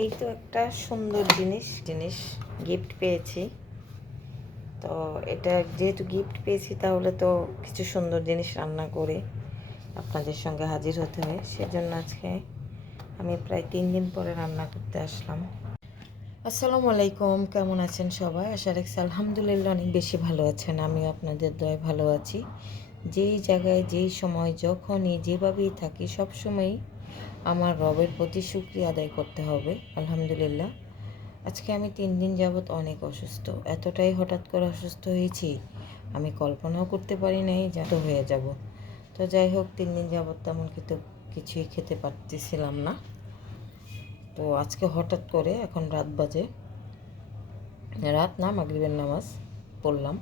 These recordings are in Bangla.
এই তো একটা সুন্দর জিনিস গিফট পেয়েছি। তো এটা যেহেতু গিফট পেয়েছি তাহলে তো কিছু সুন্দর জিনিস রান্না করে আপনাদের সঙ্গে হাজির হতে হয়। সেজন্য আজকে আমি প্রায় 3 দিন পরে রান্না করতে আসলাম। আসসালামু আলাইকুম, কেমন আছেন সবাই? আশা রাখছি আলহামদুলিল্লাহ অনেক বেশি ভালো আছেন। আমিও আপনাদের দয়ায় ভালো আছি। যেই জায়গায় যেই সময় যখনই যেভাবেই থাকি সবসময়ই আমার রবের প্রতি শুকরিয়া আদায় করতে হবে। আলহামদুলিল্লাহ আজকে আমি 3 দিন যাবৎ অনেক অসুস্থ। এতটাই হঠাৎ করে অসুস্থ হয়েছি আমি কল্পনাও করতে পারি নাই যে এত হয়ে যাব। তো যাই হোক 3 দিন যাবৎ তেমন কিছুই খেতে পারতেছিলাম না। তো আজকে হঠাৎ করে এখন রাত বাজে, রাত না মাগরিবের নামাজ পড়লাম,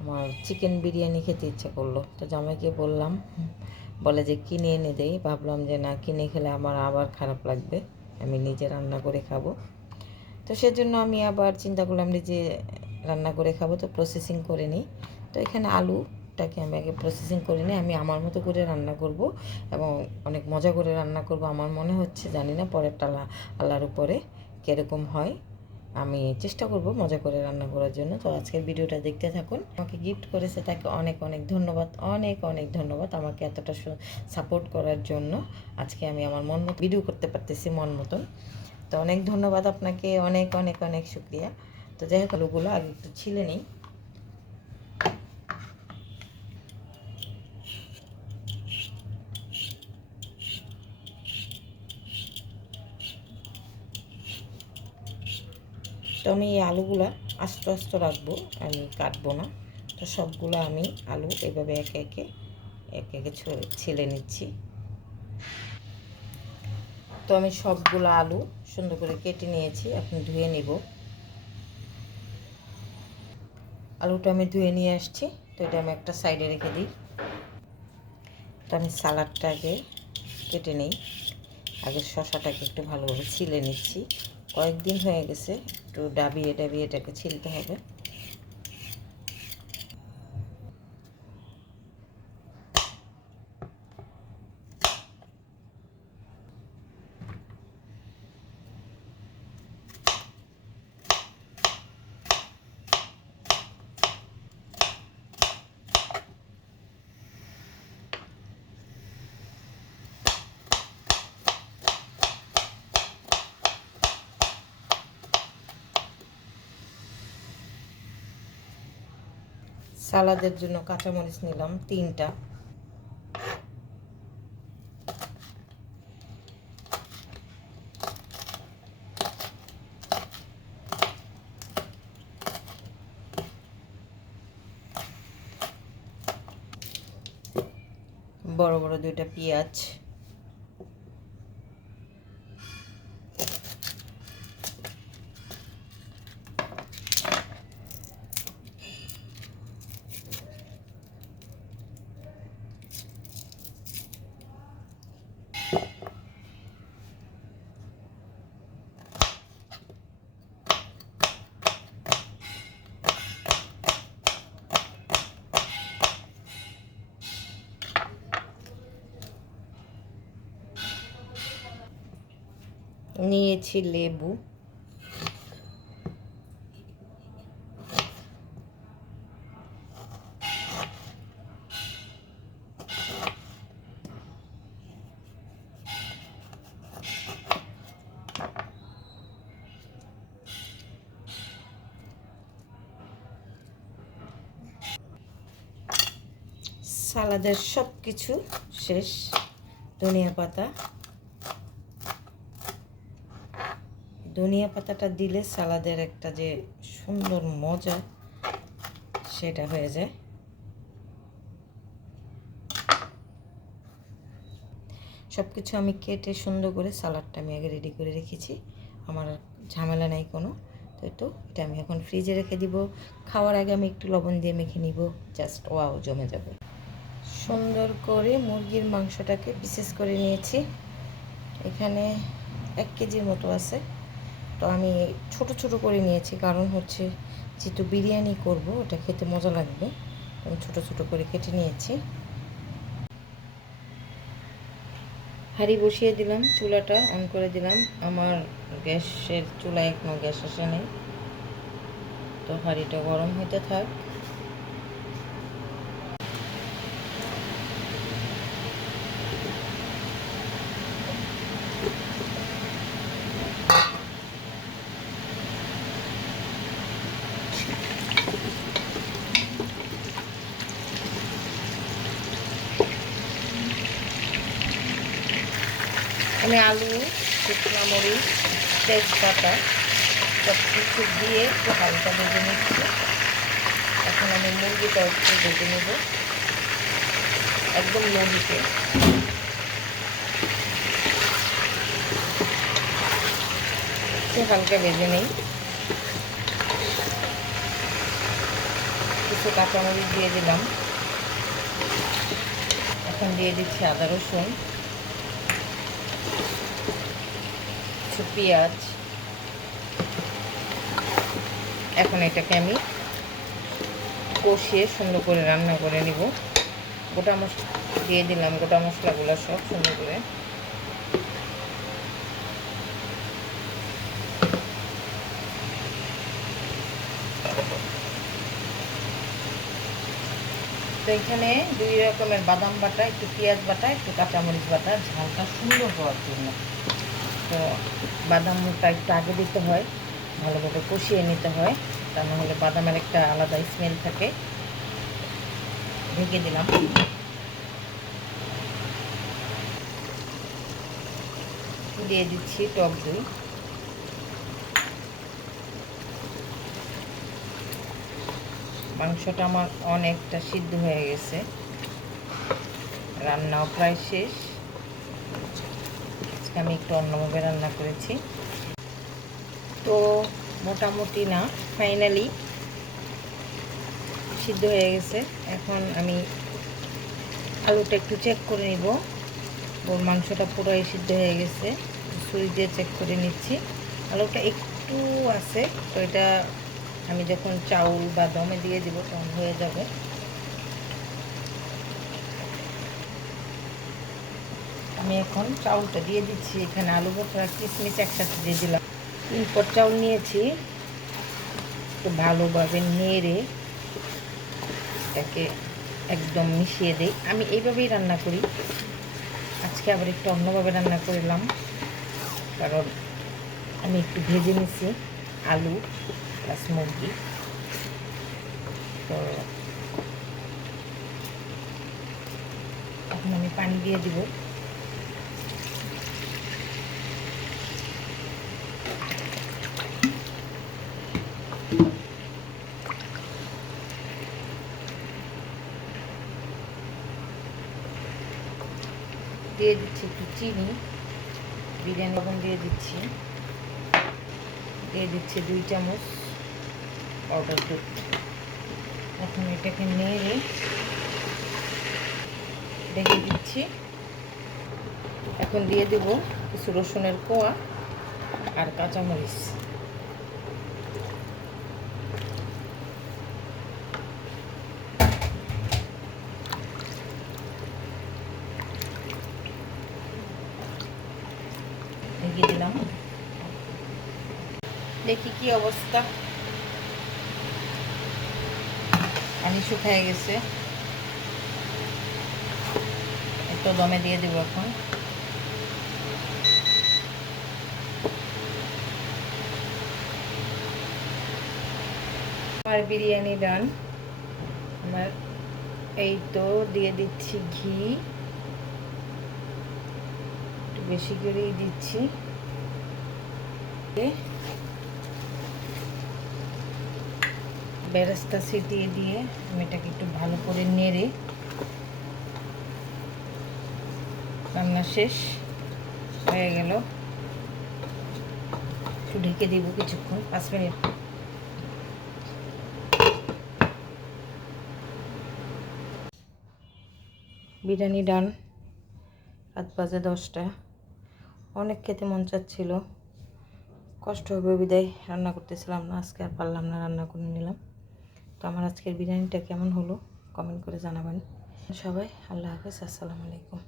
আমার চিকেন বিরিয়ানি খেতে ইচ্ছা করলো। তো জামাইকে বললাম, বলে যে কিনে এনে দেই। ভাবলাম যে না, কিনে খেলে আমার আবার খারাপ লাগবে, আমি নিজে রান্না করে খাবো। তো সেজন্য আমি আবার চিন্তা করলাম যে রান্না করে খাবো, তো প্রসেসিং করে নিই। তো এখানে আলুটাকে আমি আগে প্রসেসিং করে নিই। আমি আমার মতো করে রান্না করব এবং অনেক মজা করে রান্না করব আমার মনে হচ্ছে। জানি না পরেরটা আল্লাহর উপরে কীরকম হয়। আমি চেষ্টা করব মজা করে রান্না করার জন্য। তো আজকের ভিডিওটা দেখতে থাকুন। আমাকে গিফট করেছে তাকে অনেক অনেক ধন্যবাদ, অনেক অনেক ধন্যবাদ আমাকে এতটা সাপোর্ট করার জন্য। আজকে আমি আমার মন মতো ভিডিও করতে পারতেছি, মন মতন। তো অনেক ধন্যবাদ আপনাকে, অনেক অনেক অনেক শুক্রিয়া। তো যাই হোক আলুগুলো আগে একটু ছিলে নিই। তো আমি এই আলুগুলো আস্তে আস্তে রাখবো, আমি কাটবো না। তো সবগুলো আমি আলু এভাবে একে একে ছিলে নিচ্ছি। তো আমি সবগুলো আলু সুন্দর করে কেটে নিয়েছি, এখন ধুয়ে নিব। আলুটা আমি ধুয়ে নিয়ে আসছি। তো এটা আমি একটা সাইডে রেখে দিই। তো আমি সালাডটাকে কেটে নিই। আগে শসাটাকে একটু ভালোভাবে ছিলে নিচ্ছি। কয়েকদিন হয়ে গেছে, একটু ডাবিয়ে ডাবিয়ে এটাকে ছিলতে হবে। সালাদের জন্য কাঁচামরিচ নিলাম 3টা। বড় বড় 2টা পেঁয়াজ, নিয়েছি লেবু, সালাদের সব কিছু শেষ। ধনিয়া পাতা, ধনিয়া পাতাটা দিলে সালাদের একটা যে সুন্দর মজা সেটা হয়ে যায়। সব কিছু আমি কেটে সুন্দর করে সালাডটা আমি আগে রেডি করে রেখেছি, আমার ঝামেলা নাই কোনো। তো এটা আমি এখন ফ্রিজে রেখে দিব। খাওয়ার আগে আমি একটু লবণ দিয়ে মেখে নিব, জাস্ট ওয়াও, জমে যাবে। সুন্দর করে মুরগির মাংসটাকে পিসেস করে নিয়েছি। এখানে 1 কেজির মতো আছে। তো আমি ছোট ছোট করে নিয়েছি, কারণ হচ্ছে যেহেতু বিরিয়ানি করব ওটা খেতে মজা লাগবে, আমি ছোট ছোট করে কেটে নিয়েছি। হাঁড়ি বসিয়ে দিলাম, চুলাটা অন করে দিলাম। আমার গ্যাসের চুলায় এখনো গ্যাস আসে নেই, তো হাঁড়িটা গরম হতে থাক। আমি আলু, শুকনো মরিচ, তেজপাতা সব কিছু দিয়ে একটু হালকা ভেজে নিচ্ছি। এখন আমি মুরগিটা একটু ভেজে নেব, একদম লো হিটে। একটু হালকা ভেজে নেই। কিছু কাঁচামরিচ দিয়ে দিলাম। এখন দিয়ে দিচ্ছি আদা রসুন, কিছু পেঁয়াজ। এখন এটাকে আমি কষিয়ে সুন্দর করে রান্না করে নিব। গোটা মশলা দিয়ে দিলাম, গোটা মশলাগুলো সব সুন্দর করে। তো এখানে 2 রকমের বাদাম বাটা, একটু পেঁয়াজ বাটা, একটু কাঁচামরিচ বাটা, ঝালটা সুন্দর হওয়ার জন্য। তো বাদামটা একটু আগে দিতে হয়, ভালোভাবে কষিয়ে নিতে হয়, তা নাহলে বাদামের একটা আলাদা স্মেল থাকে। ঢেকে দিলাম। দিয়ে দিচ্ছি টক দই। মাংসটা আমার অনেকটা সিদ্ধ হয়ে গেছে, রান্নাও প্রায় শেষ। আজকে আমি একটু অন্যভাবে রান্না করেছি, তো মোটামুটি না, ফাইনালি সিদ্ধ হয়ে গেছে। এখন আমি আলুটা একটু চেক করে নিব। ওর মাংসটা পুরোই সিদ্ধ হয়ে গেছে, ছুরি দিয়ে চেক করে নিচ্ছি। আলুটা একটু আছে, তো এটা আমি যখন চাউল বা দমে দিয়ে দিব তখন হয়ে যাবে। আমি এখন চাউলটা দিয়ে দিচ্ছি। এখানে আলু ভর্তা, কিশমিশ একসাথে দিয়ে দিলাম। 3 পট চাউল নিয়েছি। একটু ভালোভাবে নেড়ে এটাকে একদম মিশিয়ে দিই। আমি এইভাবেই রান্না করি, আজকে আবার একটু অন্যভাবে রান্না করলাম, কারণ আমি একটু ভেজে নিছি আলু প্লাস মুরগি। তো এখন আমি পানি দিয়ে দিব। দিয়ে দিচ্ছি একটু চিনি, বিরিয়ানি লবণ দিয়ে দিচ্ছি। দিয়ে দিচ্ছি 2 চামচ পাউডার দুধ। এখন এটাকে নেড়ে ঢেকে দিচ্ছি। এখন দিয়ে দেব কিছু রসুনের কোয়া আর কাঁচামরিচ। ঢেকে দিলাম। দেখি কি অবস্থা। পানি শুকিয়ে গেছে, একটু দমে দিয়ে দেবো এখন। আমার বিরিয়ানি ডান। আমার এই তো দিয়ে দিচ্ছি ঘি, একটু বেশি করেই দিচ্ছি। বেরেস্তা ছিটিয়ে দিয়ে আমি এটাকে একটু ভালো করে নেড়ে, রান্না শেষ হয়ে গেল। একটু ঢেকে দিব কিছুক্ষণ, 5 মিনিট। বিরিয়ানি ডান। রাত বাজে 10টা। অনেক খেতে মন চাচ্ছিল, কষ্ট হবে বিদায় রান্না করতেছিলাম না। আজকে আর পারলাম না, রান্না করে নিলাম। তো আমার আজকের বিরিয়ানিটা কেমন হলো কমেন্ট করে জানাবেন সবাই। আল্লাহ হাফেজ, আসসালামু আলাইকুম।